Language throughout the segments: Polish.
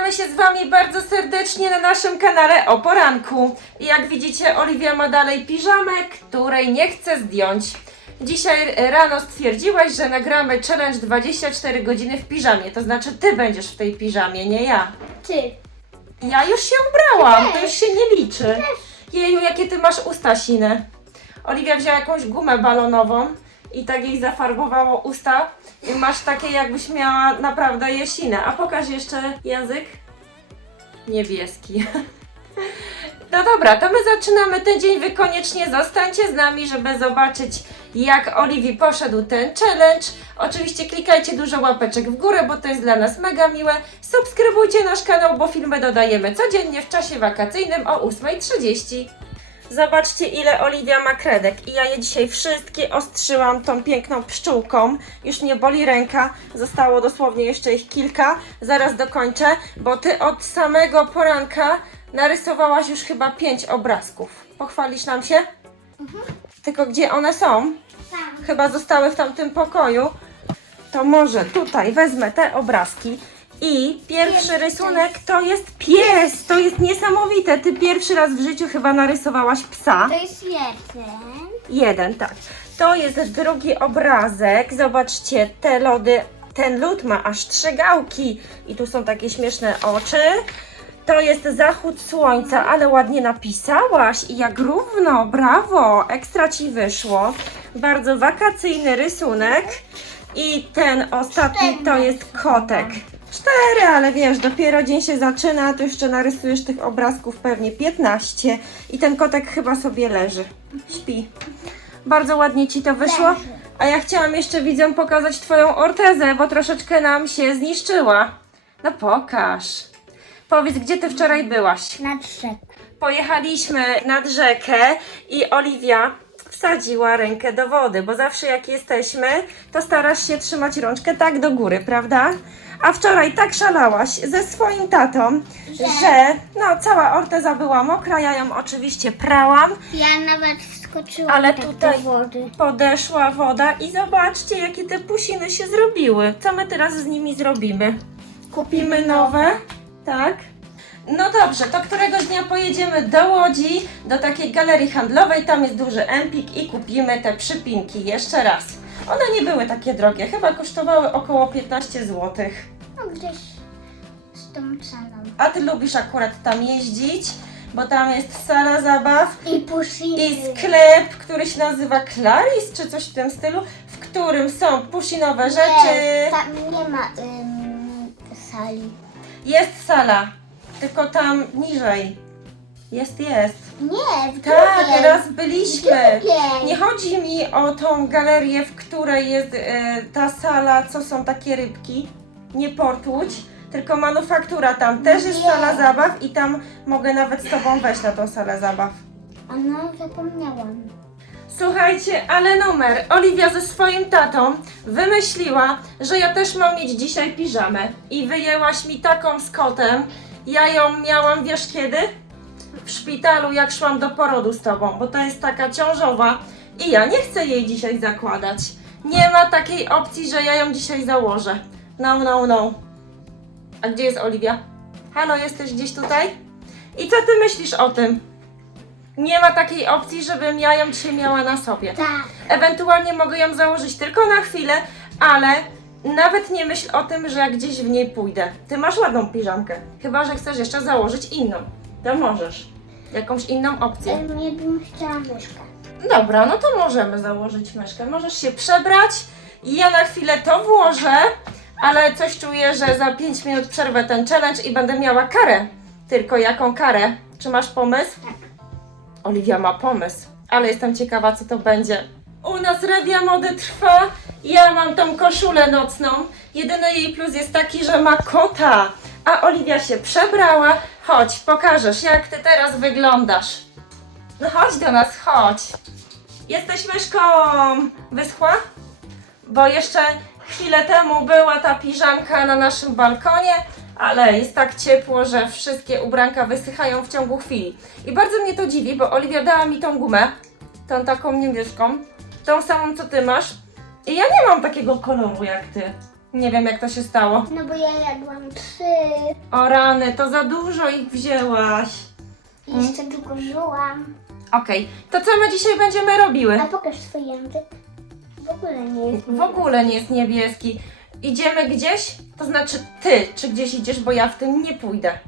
Witamy się z Wami bardzo serdecznie na naszym kanale o poranku. Jak widzicie, Oliwia ma dalej piżamę, której nie chce zdjąć. Dzisiaj rano stwierdziłaś, że nagramy challenge 24 godziny w piżamie. To znaczy, Ty będziesz w tej piżamie, nie ja. Ty. Ja już się ubrałam, to już się nie liczy. Jeju, jakie Ty masz usta sine. Oliwia wzięła jakąś gumę balonową i tak jej zafarbowało usta. I masz takie, jakbyś miała naprawdę jesinę. A pokaż jeszcze język. Niebieski. No dobra, to my zaczynamy ten dzień. Wy koniecznie zostańcie z nami, żeby zobaczyć, jak Oliwii poszedł ten challenge. Oczywiście klikajcie dużo łapeczek w górę, bo to jest dla nas mega miłe. Subskrybujcie nasz kanał, bo filmy dodajemy codziennie w czasie wakacyjnym o 8.30. Zobaczcie, ile Oliwia ma kredek. I ja je dzisiaj wszystkie ostrzyłam tą piękną pszczółką. Już mnie boli ręka. Zostało dosłownie jeszcze ich kilka. Zaraz dokończę, bo ty od samego poranka narysowałaś już chyba pięć obrazków. Pochwalisz nam się? Tylko gdzie one są? Tam. Chyba zostały w tamtym pokoju. To może tutaj wezmę te obrazki. I pierwszy rysunek to jest pies. To jest niesamowite. Ty pierwszy raz w życiu chyba narysowałaś psa. To jest jeden. Jeden, tak. To jest drugi obrazek. Zobaczcie, te lody, ten lód ma aż trzy gałki i tu są takie śmieszne oczy. To jest zachód słońca, ale ładnie napisałaś i jak równo, brawo, ekstra ci wyszło. Bardzo wakacyjny rysunek. I ten ostatni to jest kotek. Cztery, ale wiesz, dopiero dzień się zaczyna, to jeszcze narysujesz tych obrazków pewnie 15 i ten kotek chyba sobie leży, śpi. Bardzo ładnie ci to wyszło. A ja chciałam jeszcze widzom pokazać twoją ortezę, bo troszeczkę nam się zniszczyła. No pokaż. Powiedz, gdzie ty wczoraj byłaś? Na trzech. Pojechaliśmy nad rzekę i Oliwia wsadziła rękę do wody, bo zawsze jak jesteśmy, to starasz się trzymać rączkę tak do góry, prawda? A wczoraj tak szalałaś ze swoim tatą, Że? że no cała orteza była mokra, ja ją oczywiście prałam, Ja nawet wskoczyłam Ale tak tutaj- do wody. podeszła woda i zobaczcie jakie te pusiny się zrobiły. Co my teraz z nimi zrobimy? Kupimy nowe, tak? No dobrze, to któregoś dnia pojedziemy do Łodzi, do takiej galerii handlowej, tam jest duży empik i kupimy te przypinki jeszcze raz. One nie były takie drogie, chyba kosztowały około 15 zł. No gdzieś z tą salą. A ty lubisz akurat tam jeździć, bo tam jest sala zabaw I pusiny. i sklep, który się nazywa Claris, czy coś w tym stylu, w którym są pusinowe rzeczy. Nie, tam nie ma ym, sali. Jest sala, tylko tam niżej. Jest, jest. Nie, w Tak, drugiej. raz byliśmy. Nie chodzi mi o tą galerię, w której jest e, ta sala, co są takie rybki. Nie portłuć, tylko manufaktura. Tam też jest Nie. sala zabaw i tam mogę nawet z tobą wejść na tą salę zabaw. A no, zapomniałam. Słuchajcie, ale numer. Oliwia ze swoim tatą wymyśliła, że ja też mam mieć dzisiaj piżamę. I wyjęłaś mi taką z kotem. Ja ją miałam, wiesz kiedy? W szpitalu, jak szłam do porodu z tobą, bo to jest taka ciążowa. I ja nie chcę jej dzisiaj zakładać. Nie ma takiej opcji, że ja ją dzisiaj założę. No, no, no. A gdzie jest Oliwia? Halo, jesteś gdzieś tutaj? I co ty myślisz o tym? Nie ma takiej opcji, żebym ja ją dzisiaj miała na sobie. Tak. Ewentualnie mogę ją założyć tylko na chwilę, ale nawet nie myśl o tym, że gdzieś w niej pójdę. Ty masz ładną piżamkę. Chyba, że chcesz jeszcze założyć inną. To możesz. Jakąś inną opcję. Ja bym chciała myszkę. Dobra, no to możemy założyć myszkę. Możesz się przebrać i ja na chwilę to włożę, ale coś czuję, że za 5 minut przerwę ten challenge i będę miała karę. Tylko jaką karę? Czy masz pomysł? Tak. Oliwia ma pomysł, ale jestem ciekawa, co to będzie. U nas rewia mody trwa. Ja mam tą koszulę nocną. Jedyny jej plus jest taki, że ma kota. A Oliwia się przebrała. Chodź, pokażesz, jak ty teraz wyglądasz. No chodź do nas, chodź. Jesteś myszką. Wyschła? Bo jeszcze chwilę temu była ta piżamka na naszym balkonie, ale jest tak ciepło, że wszystkie ubranka wysychają w ciągu chwili. I bardzo mnie to dziwi, bo Oliwia dała mi tą gumę, tą taką niebieską, tą samą co ty masz. I ja nie mam takiego koloru jak ty. Nie wiem jak to się stało. No bo ja jadłam trzy. O rany, to za dużo ich wzięłaś. I jeszcze długo żyłam. Okej, to co my dzisiaj będziemy robiły? A pokaż swój język. W ogóle nie jest. W ogóle nie jest niebieski. Idziemy gdzieś? To znaczy ty, czy gdzieś idziesz, bo ja w tym nie pójdę.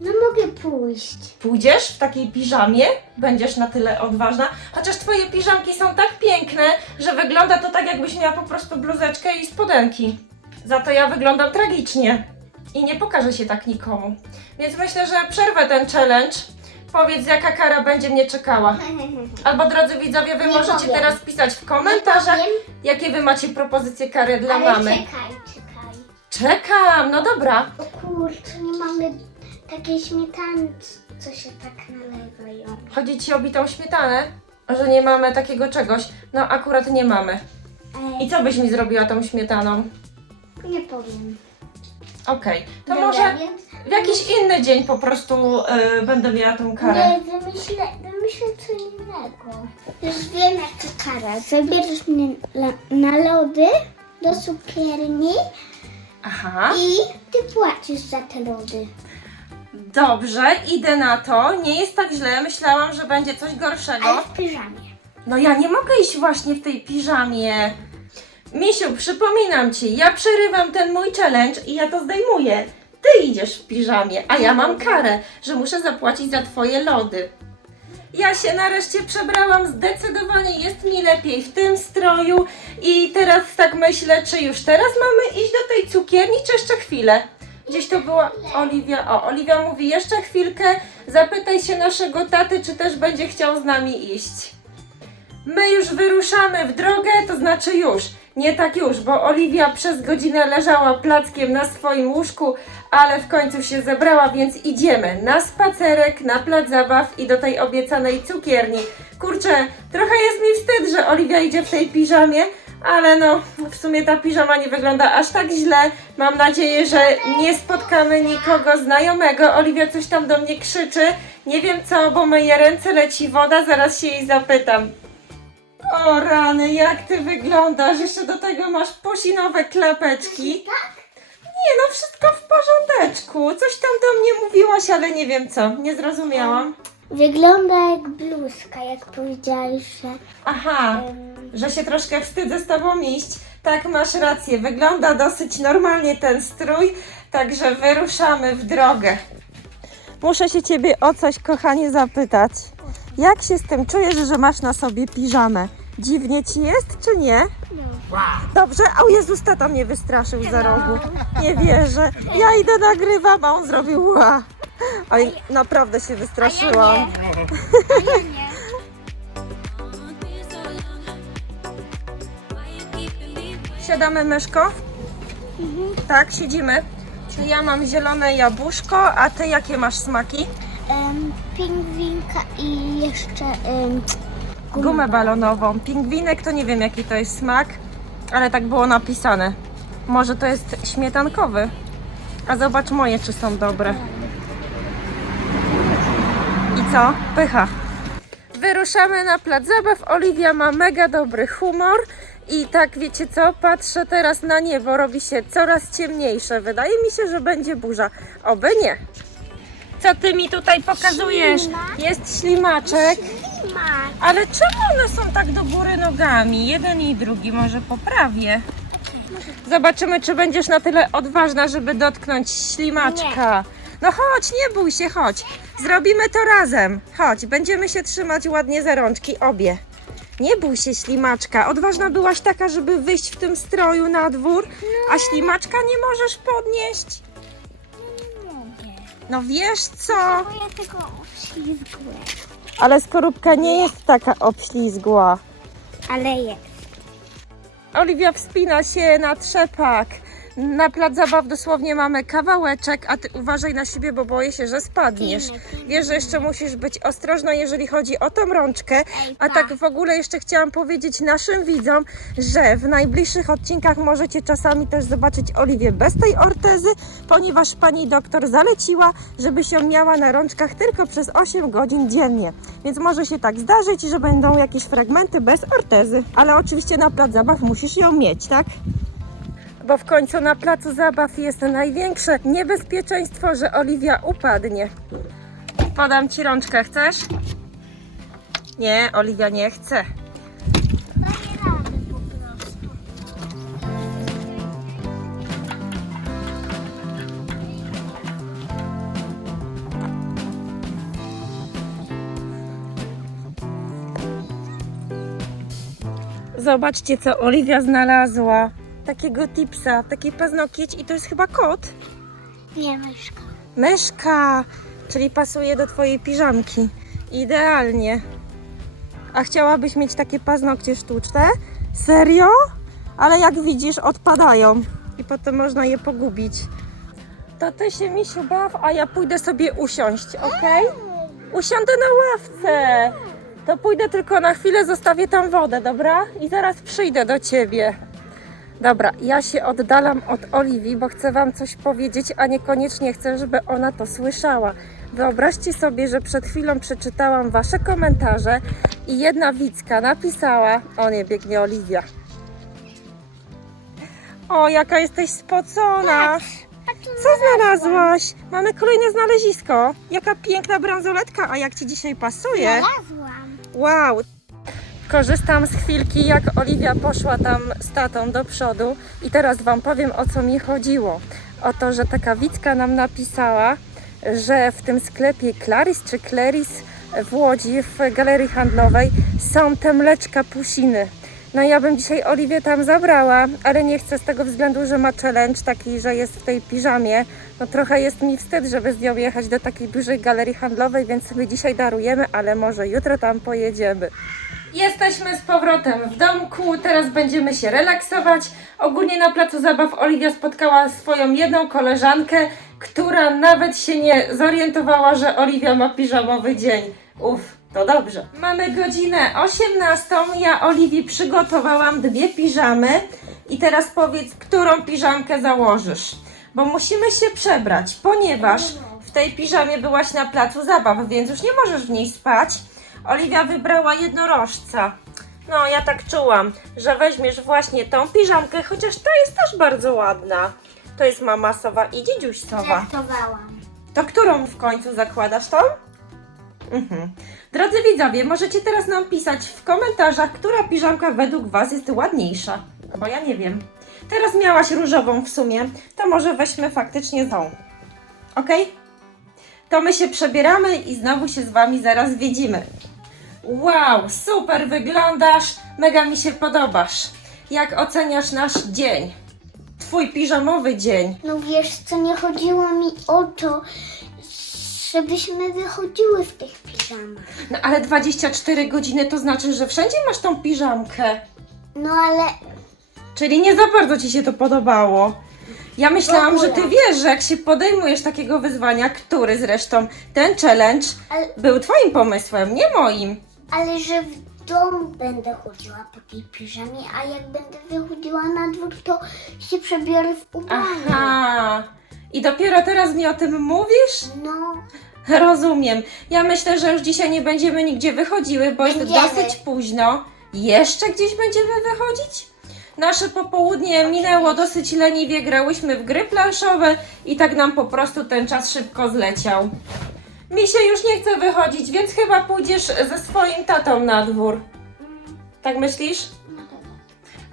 No mogę pójść. Pójdziesz w takiej piżamie? Będziesz na tyle odważna? Chociaż twoje piżamki są tak piękne, że wygląda to tak, jakbyś miała po prostu bluzeczkę i spodenki. Za to ja wyglądam tragicznie. I nie pokażę się tak nikomu. Więc myślę, że przerwę ten challenge. Powiedz, jaka kara będzie mnie czekała. Albo drodzy widzowie, wy Nie możecie powiem. teraz pisać w komentarzach, Nie jakie wy macie propozycje kary dla Ale mamy. czekaj, czekaj. Czekam, no dobra. O kurczę, nie mamy takiej śmietany, co się tak nalewają. Chodzi ci o bitą śmietanę? Że nie mamy takiego czegoś. No akurat nie mamy. I co byś mi zrobiła tą śmietaną? Nie powiem. Okej, to Dobra, może więc w jakiś inny dzień po prostu y, będę miała tą karę. Nie, wymyślę, wymyślę co innego. Już wiem jaka kara. Zabierzesz mnie la, na lody do cukierni Aha, i ty płacisz za te lody. Dobrze, idę na to. Nie jest tak źle, myślałam, że będzie coś gorszego. Ale w piżamie. No ja nie mogę iść właśnie w tej piżamie. Misiu, przypominam ci, ja przerywam ten mój challenge i ja to zdejmuję. Ty idziesz w piżamie, a ja mam karę, że muszę zapłacić za twoje lody. Ja się nareszcie przebrałam, zdecydowanie jest mi lepiej w tym stroju i teraz tak myślę, czy już teraz mamy iść do tej cukierni, czy jeszcze chwilę? Gdzieś to była Oliwia. O, Oliwia mówi jeszcze chwilkę, zapytaj się naszego taty, czy też będzie chciał z nami iść. My już wyruszamy w drogę, to znaczy już, nie tak już, bo Oliwia przez godzinę leżała plackiem na swoim łóżku, ale w końcu się zebrała, więc idziemy na spacerek, na plac zabaw i do tej obiecanej cukierni. Kurczę, trochę jest mi wstyd, że Oliwia idzie w tej piżamie, ale no, w sumie ta piżama nie wygląda aż tak źle. Mam nadzieję, że nie spotkamy nikogo znajomego. Oliwia coś tam do mnie krzyczy. Nie wiem co, bo myje ręce, leci woda, zaraz się jej zapytam. O rany, jak ty wyglądasz? Jeszcze do tego masz posinowe klapeczki. Tak? Nie no, wszystko w porządeczku. Coś tam do mnie mówiłaś, ale nie wiem co. Nie zrozumiałam. Wygląda jak bluzka, jak powiedziałeś, że... Aha, że się troszkę wstydzę z tobą iść. Tak, masz rację. Wygląda dosyć normalnie ten strój, także wyruszamy w drogę. Muszę się ciebie o coś, kochanie, zapytać. Jak się z tym czujesz, że masz na sobie piżamę? Dziwnie ci jest, czy nie? Dobrze, o Jezus, tata mnie wystraszył za rogu. Nie wierzę. Ja idę nagrywam, a on zrobił ła. Oj, naprawdę się wystraszyłam. A ja nie. Siadamy, myszko? Tak, siedzimy. Czyli ja mam zielone jabłuszko, a ty jakie masz smaki? Em, pingwinka i jeszcze... em, Gumę balonową. Pingwinek to nie wiem jaki to jest smak, ale tak było napisane. Może to jest śmietankowy. A zobacz moje, czy są dobre. I co? Pycha. Wyruszamy na plac zabaw. Oliwia ma mega dobry humor. I tak, wiecie co? Patrzę teraz na niebo, robi się coraz ciemniejsze. Wydaje mi się, że będzie burza. Oby nie. Co ty mi tutaj pokazujesz? Jest ślimaczek. Ma. Ale czemu one są tak do góry nogami? Jeden i drugi, może poprawię. Zobaczymy, czy będziesz na tyle odważna, żeby dotknąć ślimaczka. No chodź, nie bój się, chodź. Zrobimy to razem. Chodź, będziemy się trzymać ładnie za rączki, obie. Nie bój się, ślimaczka. Odważna byłaś taka, żeby wyjść w tym stroju na dwór, a ślimaczka nie możesz podnieść. Nie mogę. No wiesz co? Bo ja tego obślizgłem. Ale skorupka nie jest taka obślizgła. Ale jest. Oliwia wspina się na trzepak. Na plac zabaw dosłownie mamy kawałeczek, a ty uważaj na siebie, bo boję się, że spadniesz. Wiesz, że jeszcze musisz być ostrożna, jeżeli chodzi o tą rączkę. A tak w ogóle jeszcze chciałam powiedzieć naszym widzom, że w najbliższych odcinkach możecie czasami też zobaczyć Oliwię bez tej ortezy, ponieważ pani doktor zaleciła, żeby się miała na rączkach tylko przez 8 godzin dziennie. Więc może się tak zdarzyć, że będą jakieś fragmenty bez ortezy. Ale oczywiście na plac zabaw musisz ją mieć, tak? Bo w końcu na placu zabaw jest największe niebezpieczeństwo, że Oliwia upadnie. Podam ci rączkę, chcesz? Nie, Oliwia nie chce. Zobaczcie, co Oliwia znalazła. Takiego tipsa, taki paznokieć i to jest chyba kot. Nie, myszka. Myszka, czyli pasuje do twojej piżamki. Idealnie. A chciałabyś mieć takie paznokcie sztuczne? Serio? Ale jak widzisz, odpadają i potem można je pogubić. To ty się misiu baw, a ja pójdę sobie usiąść, ok? Usiądę na ławce. To pójdę tylko na chwilę, zostawię tam wodę, dobra? I zaraz przyjdę do ciebie. Dobra, ja się oddalam od Oliwii, bo chcę Wam coś powiedzieć, a niekoniecznie chcę, żeby ona to słyszała. Wyobraźcie sobie, że przed chwilą przeczytałam Wasze komentarze i jedna widzka napisała, o nie, biegnie Oliwia. O, jaka jesteś spocona! Co znalazłaś? Mamy kolejne znalezisko. Jaka piękna bransoletka, a jak Ci dzisiaj pasuje? Znalazłam. Wow! Korzystam z chwilki, jak Oliwia poszła tam z tatą do przodu i teraz Wam powiem, o co mi chodziło. O to, że taka Wicka nam napisała, że w tym sklepie Claris czy Claris w Łodzi, w galerii handlowej są te mleczka pusiny. No ja bym dzisiaj Oliwię tam zabrała, ale nie chcę z tego względu, że ma challenge taki, że jest w tej piżamie. No trochę jest mi wstyd, żeby z nią jechać do takiej dużej galerii handlowej, więc sobie dzisiaj darujemy, ale może jutro tam pojedziemy. Jesteśmy z powrotem w domku, teraz będziemy się relaksować. Ogólnie na placu zabaw Oliwia spotkała swoją jedną koleżankę, która nawet się nie zorientowała, że Oliwia ma piżamowy dzień. Uff, to dobrze. Mamy godzinę 18. Ja Oliwii przygotowałam dwie piżamy i teraz powiedz, którą piżamkę założysz. Bo musimy się przebrać, ponieważ w tej piżamie byłaś na placu zabaw, więc już nie możesz w niej spać. Oliwia wybrała jednorożca. No, ja tak czułam, że weźmiesz właśnie tą piżamkę, chociaż ta jest też bardzo ładna. To jest mama sowa i dziedziuś sowa. Żartowałam. To którą w końcu zakładasz tą? Mhm. Drodzy widzowie, możecie teraz nam pisać w komentarzach, która piżamka według Was jest ładniejsza. Bo ja nie wiem. Teraz miałaś różową w sumie, to może weźmy faktycznie tą. Ok? To my się przebieramy i znowu się z Wami zaraz widzimy. Wow, super wyglądasz, mega mi się podobasz. Jak oceniasz nasz dzień? Twój piżamowy dzień. No wiesz co, nie chodziło mi o to, żebyśmy wychodziły w tych piżamach. No ale 24 godziny to znaczy, że wszędzie masz tą piżamkę. No ale Czyli nie za bardzo ci się to podobało. Ja myślałam, że ty wiesz, że jak się podejmujesz takiego wyzwania, który zresztą ten challenge Ale- był twoim pomysłem, nie moim. Ale że w domu będę chodziła po tej piżamie, a jak będę wychodziła na dwór, to się przebiorę w ubranie. Aha. I dopiero teraz mi o tym mówisz? No, Rozumiem. Ja myślę, że już dzisiaj nie będziemy nigdzie wychodziły, bo jest Będziemy. dosyć późno. Jeszcze gdzieś będziemy wychodzić? Nasze popołudnie minęło dosyć leniwie, grałyśmy w gry planszowe i tak nam po prostu ten czas szybko zleciał. Mi się już nie chce wychodzić, więc chyba pójdziesz ze swoim tatą na dwór. Tak myślisz?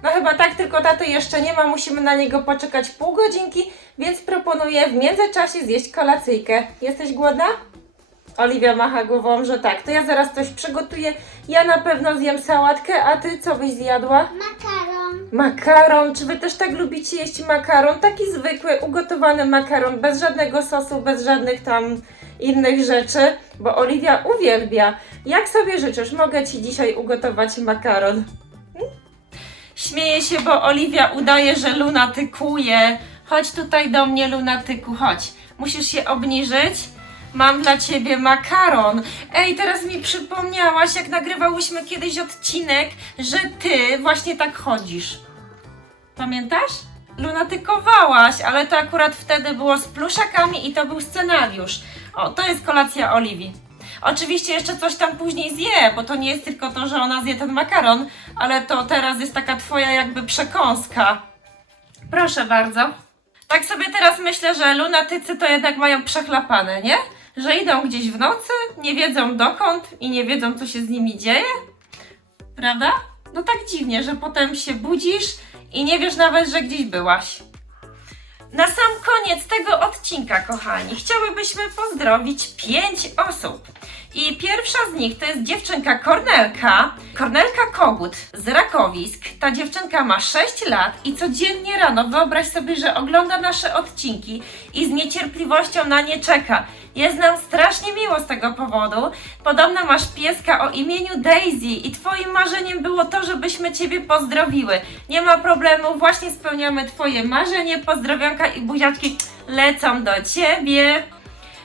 no chyba tak, tylko taty jeszcze nie ma, musimy na niego poczekać pół godzinki, więc proponuję w międzyczasie zjeść kolacyjkę. Jesteś głodna? Oliwia macha głową, że tak. To ja zaraz coś przygotuję. Ja na pewno zjem sałatkę, a ty co byś zjadła? Makaron. Makaron. Czy wy też tak lubicie jeść makaron? Taki zwykły, ugotowany makaron, bez żadnego sosu, bez żadnych tam innych rzeczy, bo Oliwia uwielbia. Jak sobie życzysz, mogę ci dzisiaj ugotować makaron. Śmieję się, bo Oliwia udaje, że lunatykuje. Chodź tutaj do mnie, lunatyku, chodź. Musisz się obniżyć. Mam dla ciebie makaron. Ej, teraz mi przypomniałaś, jak nagrywałyśmy kiedyś odcinek, że ty właśnie tak chodzisz. Pamiętasz? Lunatykowałaś, ale to akurat wtedy było z pluszakami i to był scenariusz. O, to jest kolacja Oliwii. Oczywiście jeszcze coś tam później zje, bo to nie jest tylko to, że ona zje ten makaron, ale to teraz jest taka twoja jakby przekąska. Proszę bardzo. Tak sobie teraz myślę, że lunatycy to jednak mają przechlapane, nie? Że idą gdzieś w nocy, nie wiedzą dokąd i nie wiedzą, co się z nimi dzieje. Prawda? No tak dziwnie, że potem się budzisz i nie wiesz nawet, że gdzieś byłaś. Na sam koniec tego odcinka, kochani, chciałybyśmy pozdrowić pięć osób. I pierwsza z nich to jest dziewczynka Kornelka. Kornelka Kogut z Rakowisk. Ta dziewczynka ma 6 lat i codziennie rano wyobraź sobie, że ogląda nasze odcinki i z niecierpliwością na nie czeka. Jest nam strasznie miło z tego powodu. Podobno masz pieska o imieniu Daisy i twoim marzeniem było to, żebyśmy ciebie pozdrowiły. Nie ma problemu, właśnie spełniamy twoje marzenie. Pozdrowionka i buziaczki lecą do ciebie.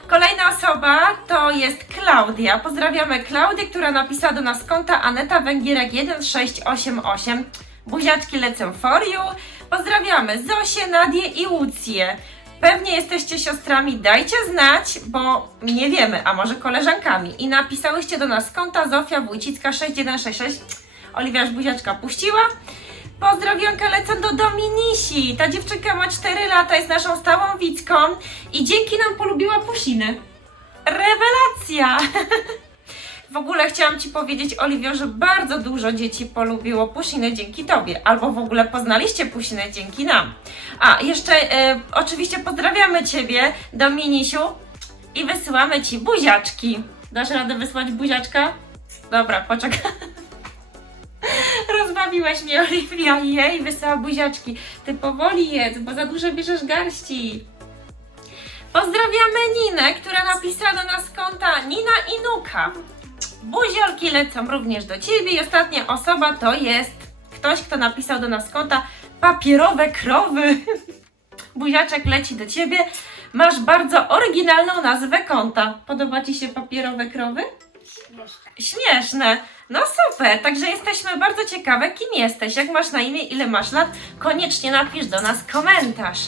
Kolejna osoba to jest Klaudia. Pozdrawiamy Klaudię, która napisała do nas konta Aneta Węgierek 1688. Buziaczki lecą for you. Pozdrawiamy Zosię, Nadię i Łucję. Pewnie jesteście siostrami, dajcie znać, bo nie wiemy, a może koleżankami. I napisałyście do nas konta Zofia Wójcicka 6166. Oliwia już buziaczka puściła. Pozdrowionka lecą do Dominisi. Ta dziewczynka ma 4 lata, jest naszą stałą widzką i dzięki nam polubiła pusiny. Rewelacja! W ogóle chciałam Ci powiedzieć, Oliwio, że bardzo dużo dzieci polubiło pusiny dzięki Tobie, albo w ogóle poznaliście pusiny dzięki nam. A, jeszcze e, oczywiście pozdrawiamy Ciebie, Dominisiu, i wysyłamy Ci buziaczki. Dasz radę wysłać buziaczka? Dobra, poczekaj. Rozbawiłaś mnie, Oliwia, jej, wysyła buziaczki. Ty powoli jedz, bo za dużo bierzesz garści. Pozdrawiamy Ninę, która napisała do nas konta Nina i Nuka. Buziolki lecą również do Ciebie i ostatnia osoba to jest ktoś, kto napisał do nas konta papierowe krowy. Buziaczek leci do Ciebie. Masz bardzo oryginalną nazwę konta. Podoba Ci się papierowe krowy? Śmieszne. No super, także jesteśmy bardzo ciekawe, kim jesteś, jak masz na imię, ile masz lat. Koniecznie napisz do nas komentarz.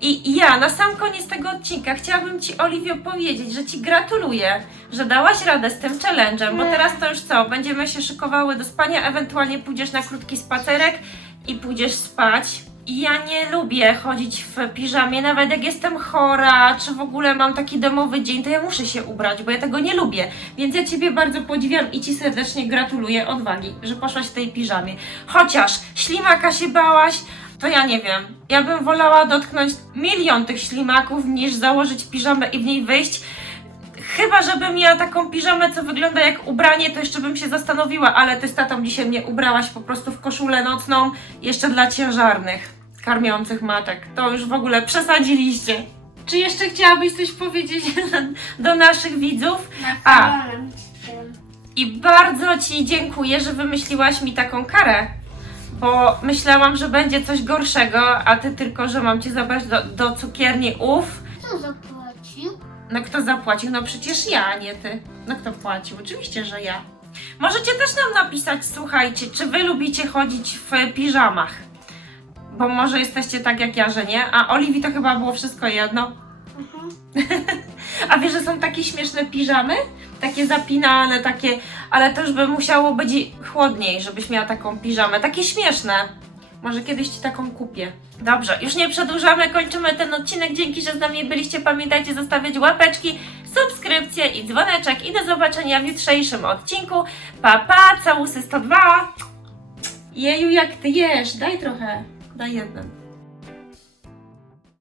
I ja na sam koniec tego odcinka chciałabym Ci, Oliwio, powiedzieć, że Ci gratuluję, że dałaś radę z tym challenge'em, bo teraz to już co, będziemy się szykowały do spania, ewentualnie pójdziesz na krótki spacerek i pójdziesz spać. I ja nie lubię chodzić w piżamie, nawet jak jestem chora, czy w ogóle mam taki domowy dzień, to ja muszę się ubrać, bo ja tego nie lubię. Więc ja Ciebie bardzo podziwiam i Ci serdecznie gratuluję odwagi, że poszłaś w tej piżamie. Chociaż ślimaka się bałaś, to ja nie wiem. Ja bym wolała dotknąć milion tych ślimaków, niż założyć piżamę i w niej wyjść. Chyba, żebym miała taką piżamę, co wygląda jak ubranie, to jeszcze bym się zastanowiła, ale ty z tatą dzisiaj mnie ubrałaś po prostu w koszulę nocną, jeszcze dla ciężarnych, karmiących matek. To już w ogóle przesadziliście. Czy jeszcze chciałabyś coś powiedzieć do naszych widzów? A. I bardzo Ci dziękuję, że wymyśliłaś mi taką karę, bo myślałam, że będzie coś gorszego, a Ty tylko, że mam Cię zabrać do, do cukierni ów. Kto zapłacił? No kto zapłacił? No przecież ja, a nie ty. No kto płacił? Oczywiście, że ja. Możecie też nam napisać, słuchajcie, czy wy lubicie chodzić w piżamach? Bo może jesteście tak jak ja, że nie, a Oliwii to chyba było wszystko jedno. Mhm. A wiesz, że są takie śmieszne piżamy? Takie zapinane, takie, ale to już by musiało być chłodniej, żebyś miała taką piżamę. Takie śmieszne. Może kiedyś ci taką kupię. Dobrze, już nie przedłużamy, kończymy ten odcinek. Dzięki, że z nami byliście. Pamiętajcie zostawiać łapeczki, subskrypcje i dzwoneczek. I do zobaczenia w jutrzejszym odcinku. Pa, pa, całusy 102. Jeju, jak ty jesz? Daj trochę. Daj jeden.